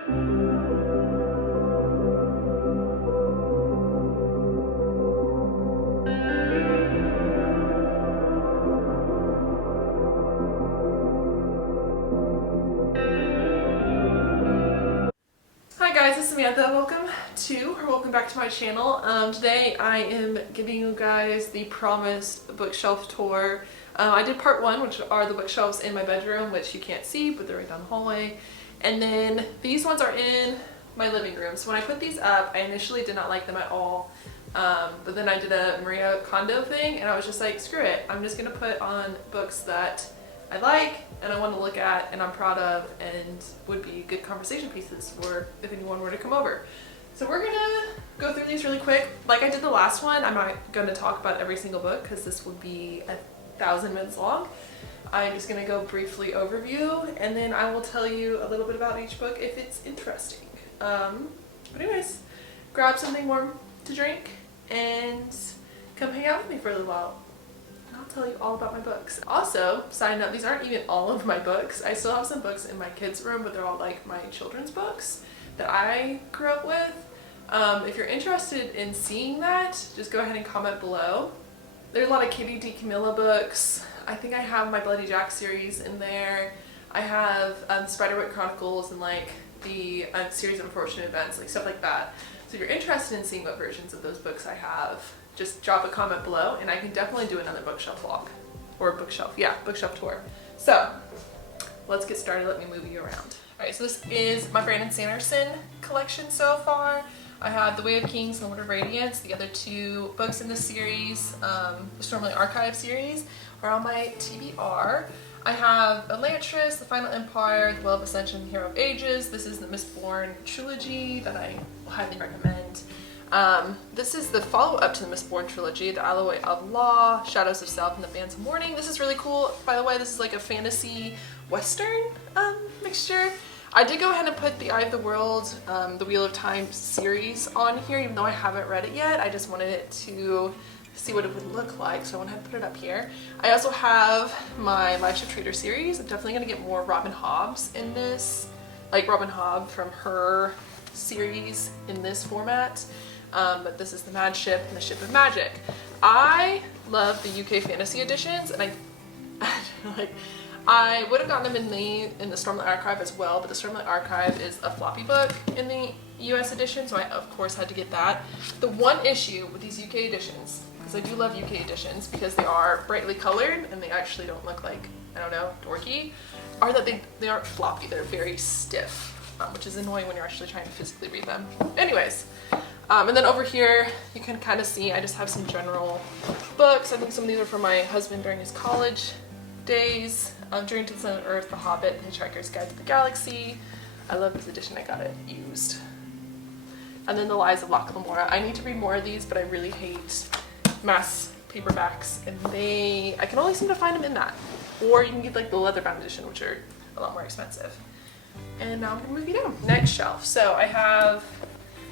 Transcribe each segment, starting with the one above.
Hi guys, it's Samantha. Welcome back to my channel. Today I am giving you guys the promised bookshelf tour. I did part one, which are the bookshelves in my bedroom, which you can't see, but they're right down the hallway. And then these ones are in my living room. So when I put these up, I initially did not like them at all. But then I did a Maria Kondo thing and I was just like, screw it. I'm just gonna put on books that I like and I want to look at and I'm proud of and would be good conversation pieces for if anyone were to come over. So we're gonna go through these really quick. Like I did the last one, I'm not gonna talk about every single book because this would be 1,000 minutes long. I'm just gonna go briefly overview and then I will tell you a little bit about each book if it's interesting. But anyways, grab something warm to drink and come hang out with me for a little while. I'll tell you all about my books. Also, side note, these aren't even all of my books. I still have some books in my kids' room, but they're all like my children's books that I grew up with. If you're interested in seeing that, just go ahead and comment below. There's a lot of Kitty D. Camilla books. I think I have my Bloody Jack series in there. I have Spiderwick Chronicles and like the series of unfortunate events, like stuff like that. So if you're interested in seeing what versions of those books I have, just drop a comment below and I can definitely do another bookshelf vlog. Or bookshelf tour. So let's get started. Let me move you around. Alright, so this is my Brandon Sanderson collection so far. I have The Way of Kings and The Word of Radiance. The other two books in this series, the Stormlight Archive series, are on my TBR. I have Elantris, The Final Empire, The Well of Ascension, Hero of Ages. This is the Mistborn trilogy that I highly recommend. This is the follow-up to the Mistborn trilogy, The Alloy of Law, Shadows of Self, and The Bands of Mourning. This is really cool. By the way, this is like a fantasy western mixture. I did go ahead and put The Eye of the World, The Wheel of Time series on here, even though I haven't read it yet. I just wanted it to see what it would look like, so I went ahead and put it up here. I also have my Lifeship Trader series. I'm definitely going to get more Robin Hobbs in this, like Robin Hobb from her series in this format. But this is the Mad Ship and the Ship of Magic. I love the UK fantasy editions, and I would have gotten them in the Stormlight Archive as well, but the Stormlight Archive is a floppy book in the US edition, so I of course had to get that. The one issue with these UK editions, because I do love UK editions because they are brightly colored and they actually don't look like, I don't know, dorky, are that they aren't floppy, they're very stiff, which is annoying when you're actually trying to physically read them. Anyways. And then over here, you can kind of see I just have some general books. I think some of these are from my husband during his college days. Journey to the Center of Earth, The Hobbit, The Hitchhiker's Guide to the Galaxy. I love this edition, I got it used. And then The Lies of Locke Lamora. I need to read more of these, but I really hate mass paperbacks, and I can only seem to find them in that. Or you can get like the leather-bound edition, which are a lot more expensive. And now I'm gonna move you down. Next shelf. So I have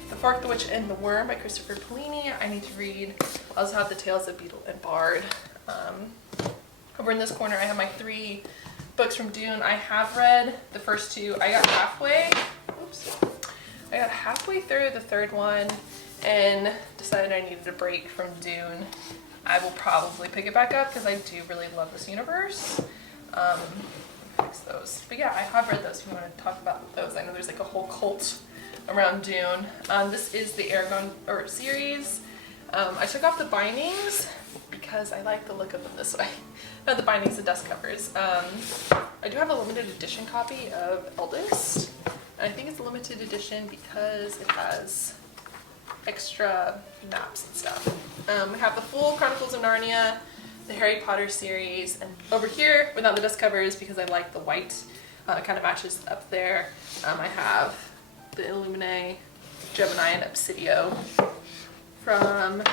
The Fork, the Witch, and the Worm by Christopher Polini. I need to read. I also have The Tales of Beetle and Bard. Over in this corner I have my 3 books from Dune. I have read the first 2. I got halfway through the 3rd one and decided I needed a break from Dune. I will probably pick it back up because I do really love this universe. Fix those. But yeah, I have read those if you want to talk about those. I know there's like a whole cult around Dune. This is the Aragon series. I took off the bindings because I like the look of them this way. Not the bindings, the dust covers. I do have a limited edition copy of Eldest. And I think it's a limited edition because it has extra maps and stuff. We have the full Chronicles of Narnia, the Harry Potter series, and over here, without the dust covers because I like the white, it kind of matches up there. I have the Illuminae, Gemini, and Obsidio from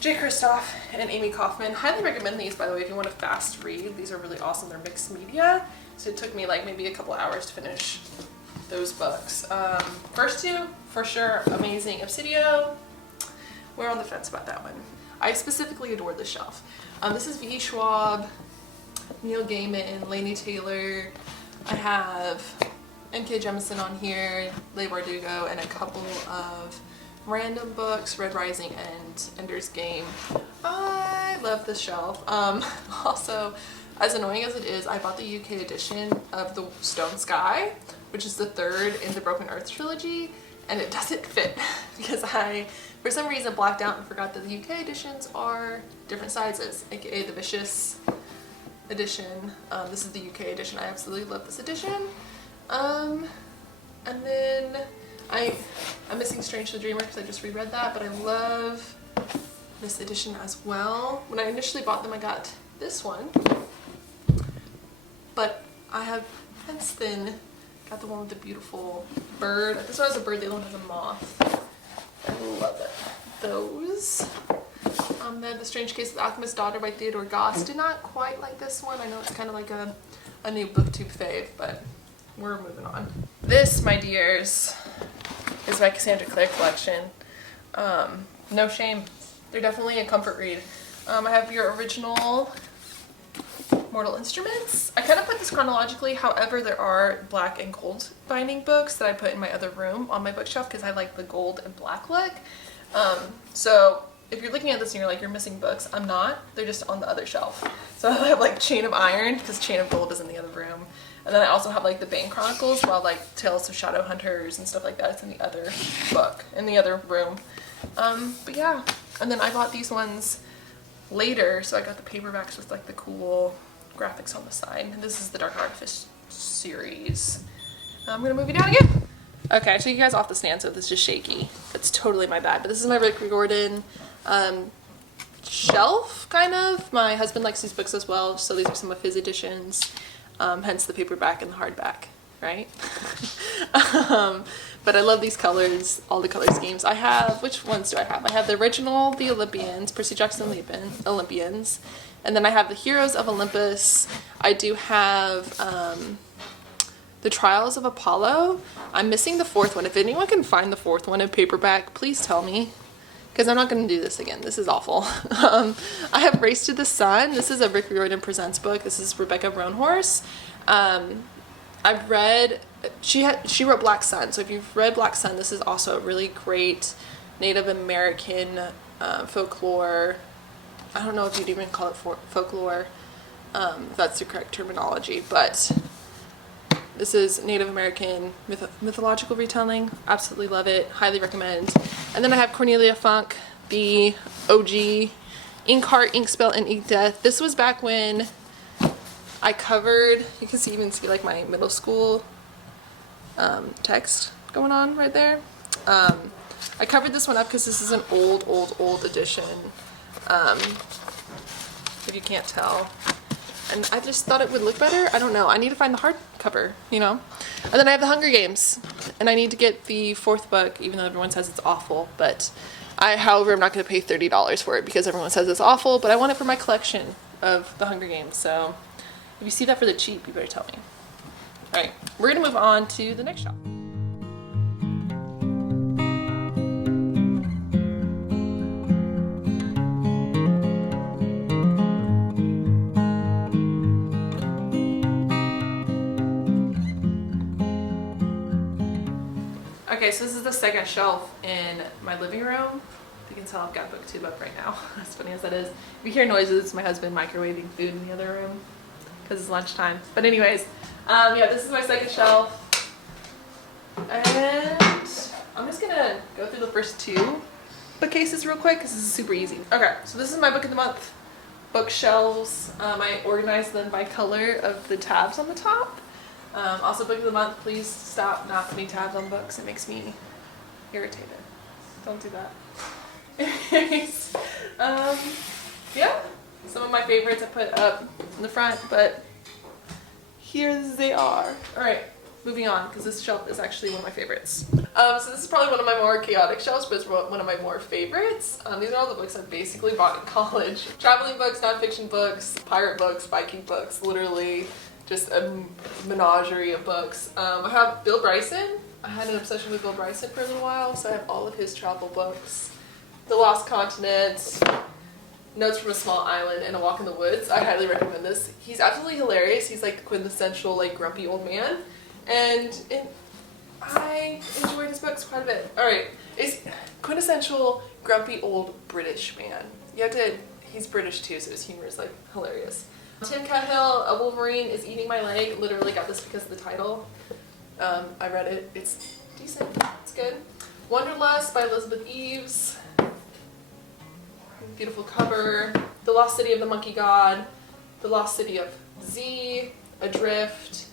J. Kristoff and Amy Kaufman. Highly recommend these, by the way, if you want a fast read. These are really awesome. They're mixed media, so it took me like maybe a couple hours to finish those books. First 2, for sure, amazing. Obsidio, we're on the fence about that one. I specifically adore this shelf. This is V.E. Schwab, Neil Gaiman, Laini Taylor. I have N.K. Jemisin on here, Leigh Bardugo, and a couple of random books, Red Rising and Ender's Game. I love this shelf. Also, as annoying as it is, I bought the UK edition of The Stone Sky, which is the third in the Broken Earth trilogy, and it doesn't fit because I, for some reason, blacked out and forgot that the UK editions are different sizes, aka the Vicious edition. This is the UK edition. I absolutely love this edition. And then I'm missing Strange the Dreamer because I just reread that, but I love this edition as well. When I initially bought them, I got this one, but I have since then got the one with the beautiful bird. This one has a bird, the other one has a moth. I love it. Those. Then The Strange Case of the Alchemist's Daughter by Theodore Goss. Did not quite like this one. I know it's kind of like a new booktube fave, but we're moving on. This, my dears, is my Cassandra Clare collection. No shame. They're definitely a comfort read. I have your original Mortal Instruments. I kind of put this chronologically, however there are black and gold binding books that I put in my other room on my bookshelf because I like the gold and black look. So if you're looking at this and you're like, you're missing books, I'm not. They're just on the other shelf. So I have like Chain of Iron because Chain of Gold is in the other room. And then I also have like the Bane Chronicles, while like Tales of Shadow Hunters and stuff like that is in the other book, in the other room. But yeah, and then I bought these ones later, so I got the paperbacks with like the cool graphics on the side. And this is the Dark Artifice series. I'm gonna move you down again. Okay, I took you guys off the stand, so if it's just shaky, that's totally my bad. But this is my Rick Riordan shelf, kind of. My husband likes these books as well, so these are some of his editions, hence the paperback and the hardback, right? But I love these colors, all the color schemes. I have, which ones do I have? I have the original, the Olympians, Percy Jackson Olympians, and then I have the Heroes of Olympus. I do have the Trials of Apollo. I'm missing the fourth one. If anyone can find the fourth one in paperback, please tell me, because I'm not going to do this again. This is awful. I have Race to the Sun. This is a Rick Riordan Presents book. This is Rebecca Roanhorse. I've read, she wrote Black Sun. So if you've read Black Sun, this is also a really great Native American folklore. I don't know if you'd even call it folklore, if that's the correct terminology, but this is Native American mythological retelling. Absolutely love it. Highly recommend. And then I have Cornelia Funk, the OG Ink Heart, Ink Spell, and Ink Death. This was back when I covered, you can even see like my middle school text going on right there. I covered this one up because this is an old edition, if you can't tell. And I just thought it would look better. I don't know. I need to find the hardcover, you know? And then I have the Hunger Games. And I need to get the fourth book, even though everyone says it's awful. But however, I'm not going to pay $30 for it because everyone says it's awful. But I want it for my collection of the Hunger Games. So if you see that for the cheap, you better tell me. All right, we're going to move on to the next shop. Okay, so this is the second shelf in my living room. You can tell I've got booktube up right now, as funny as that is. If you hear noises, it's my husband microwaving food in the other room because it's lunchtime. But anyways, yeah, this is my second shelf. And I'm just gonna go through the first two bookcases real quick because this is super easy. Okay, so this is my book of the month bookshelves. I organized them by color of the tabs on the top. Also, book of the month, please stop not putting tabs on books. It makes me irritated. Don't do that. Anyways, yeah, some of my favorites I put up in the front, but here they are. All right, moving on, because this shelf is actually one of my favorites. So this is probably one of my more chaotic shelves, but it's one of my more favorites. These are all the books I basically bought in college. Traveling books, nonfiction books, pirate books, Viking books, literally just a menagerie of books. I have Bill Bryson. I had an obsession with Bill Bryson for a little while, so I have all of his travel books. The Lost Continent, Notes from a Small Island, and A Walk in the Woods. I highly recommend this. He's absolutely hilarious. He's like the quintessential like grumpy old man. I enjoyed his books quite a bit. Alright, it's quintessential grumpy old British man. He's British too, so his humor is like hilarious. Tim Cahill, A Wolverine is Eating My Leg. Literally got this because of the title. I read it. It's decent. It's good. Wanderlust by Elizabeth Eves. Beautiful cover. The Lost City of the Monkey God. The Lost City of Z. Adrift.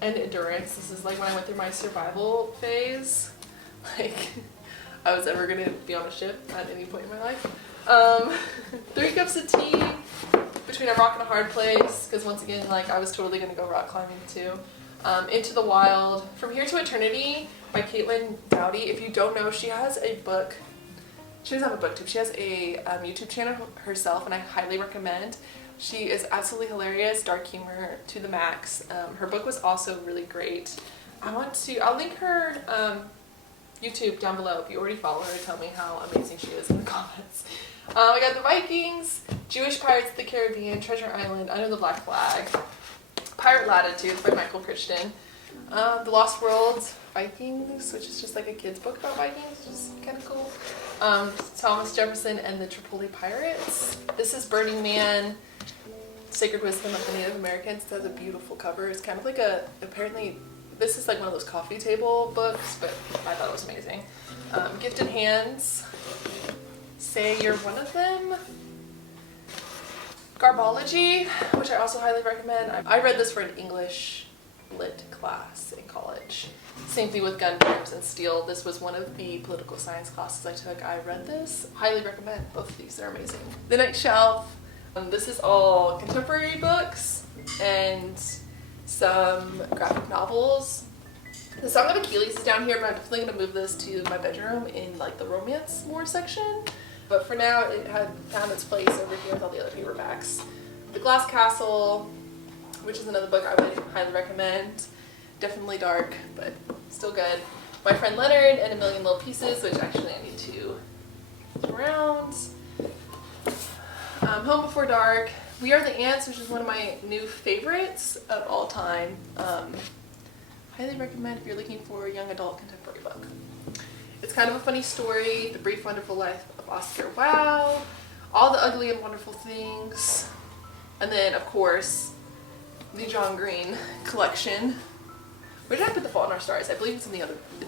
And Endurance. This is like when I went through my survival phase. Like, I was ever going to be on a ship at any point in my life. 3 Cups of Tea. Between a Rock and a Hard Place. Because once again, like, I was totally going to go rock climbing too. Into the Wild. From Here to Eternity by Caitlin Dowdy. If you don't know, she has a book. She doesn't have a booktube. She has a YouTube channel herself, and I highly recommend. She is absolutely hilarious, dark humor to the max. Her book was also really great. I'll link her YouTube down below. If you already follow her, tell me how amazing she is in the comments. I got The Vikings, Jewish Pirates of the Caribbean, Treasure Island, Under the Black Flag, Pirate Latitudes by Michael Crichton, The Lost World, Vikings, which is just like a kid's book about Vikings, which is kind of cool. Thomas Jefferson and the Tripoli Pirates. This is Burning Man, Sacred Wisdom of the Native Americans. It has a beautiful cover. It's kind of like apparently, this is like one of those coffee table books, but I thought it was amazing. Gifted Hands, Say You're One of Them. Garbology, which I also highly recommend. I read this for an English lit class in college. Same thing with Gun, Germs, and Steel. This was one of the political science classes I took. I read this. Highly recommend both of these. They're amazing. The Next Shelf. This is all contemporary books and some graphic novels. The Song of Achilles is down here, but I'm definitely going to move this to my bedroom in like the romance more section. But for now, it had found its place over here with all the other paperbacks. The Glass Castle, which is another book I would highly recommend. Definitely dark, but still good. My Friend Leonard and A Million Little Pieces, which actually I need to throw around. Home Before Dark. We Are the Ants, which is one of my new favorites of all time. Highly recommend if you're looking for a young adult contemporary book. It's kind of a funny story. The Brief Wonderful Life of Oscar Wilde. All the Ugly and Wonderful Things. And then, of course, the John Green collection. Where did I put The Fault in Our Stars? I believe it's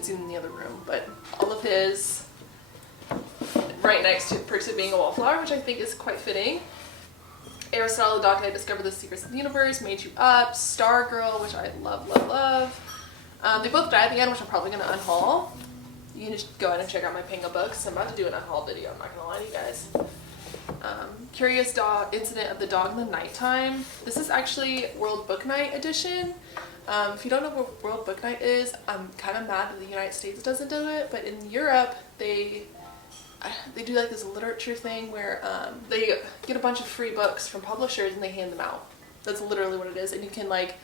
in the other room, but all of his right next to Perks of Being a Wallflower, which I think is quite fitting. Aristotle, The Dog That Discovered the Secrets of the Universe, Made You Up, Stargirl, which I love, love, love. They both die at the end, which I'm probably going to unhaul. You can just go ahead and check out my Panga books. I'm about to do an unhaul video, I'm not going to lie to you guys. Curious Incident of the Dog in the Nighttime. This is actually World Book Night edition. If you don't know what World Book Night is, I'm kind of mad that the United States doesn't do it, but in Europe, they do like this literature thing where they get a bunch of free books from publishers and they hand them out. That's literally what it is, and you can like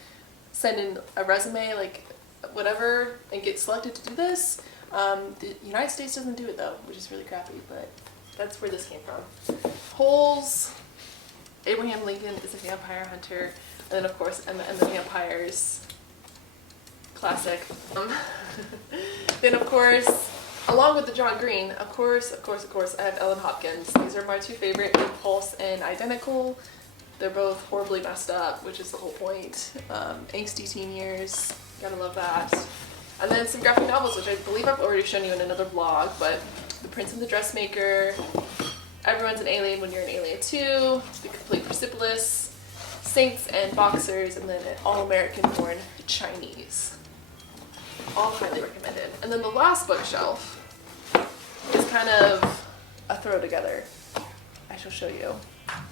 send in a resume, like whatever, and get selected to do this. The United States doesn't do it though, which is really crappy, but that's where this came from. Holes, Abraham Lincoln is a Vampire Hunter, and then of course Emma and the Vampires. Classic. Then of course, along with the John Green, of course, I have Ellen Hopkins. These are my two favorite, Impulse and Identical. They're both horribly messed up, which is the whole point. Angsty teen years, gotta love that. And then some graphic novels, which I believe I've already shown you in another vlog, but The Prince and the Dressmaker, Everyone's an Alien When You're an Alien Too, The Complete Persepolis, Saints and Boxers, and then an All-American Born Chinese. All highly recommended. And then the last bookshelf is kind of a throw together. I shall show you.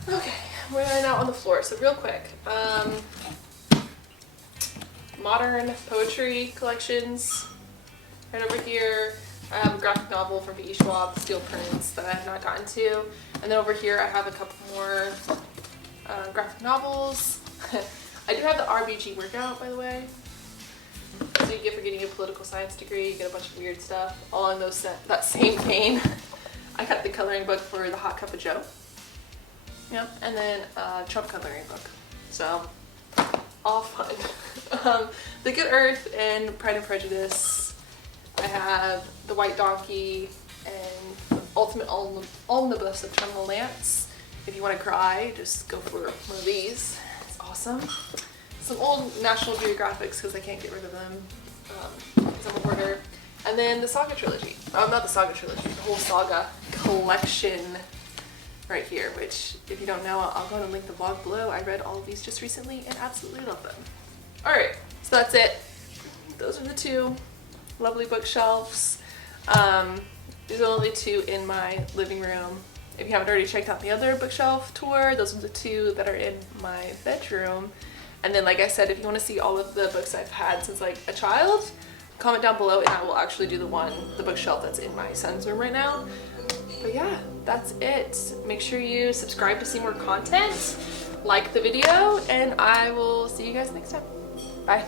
Okay, we're now on the floor, so real quick. Modern poetry collections. Right over here, I have a graphic novel from V.E. Schwab, Steel Prince, that I have not gotten to. And then over here I have a couple more graphic novels. I do have the RBG workout, by the way. So you get for getting a political science degree, you get a bunch of weird stuff. All in that same vein, I got the coloring book for The Hot Cup of Joe. Yep, and then Trump coloring book. So, all fun. The Good Earth and Pride and Prejudice. I have The White Donkey and Ultimate Omnibus of Terminal Lance. If you want to cry, just go for one of these. It's awesome. Some old National Geographics because I can't get rid of them. Because I'm a hoarder. And then the Saga trilogy. Oh, not the Saga trilogy, the whole Saga collection right here, which if you don't know, I'll go ahead and link the blog below. I read all of these just recently and absolutely love them. Alright, so that's it. Those are the two lovely bookshelves. These are the only two in my living room. If you haven't already checked out the other bookshelf tour, those are the two that are in my bedroom. And then, like I said, if you want to see all of the books I've had since like a child, comment down below and I will actually do the bookshelf that's in my son's room right now. But yeah, that's it. Make sure you subscribe to see more content, like the video, and I will see you guys next time. Bye.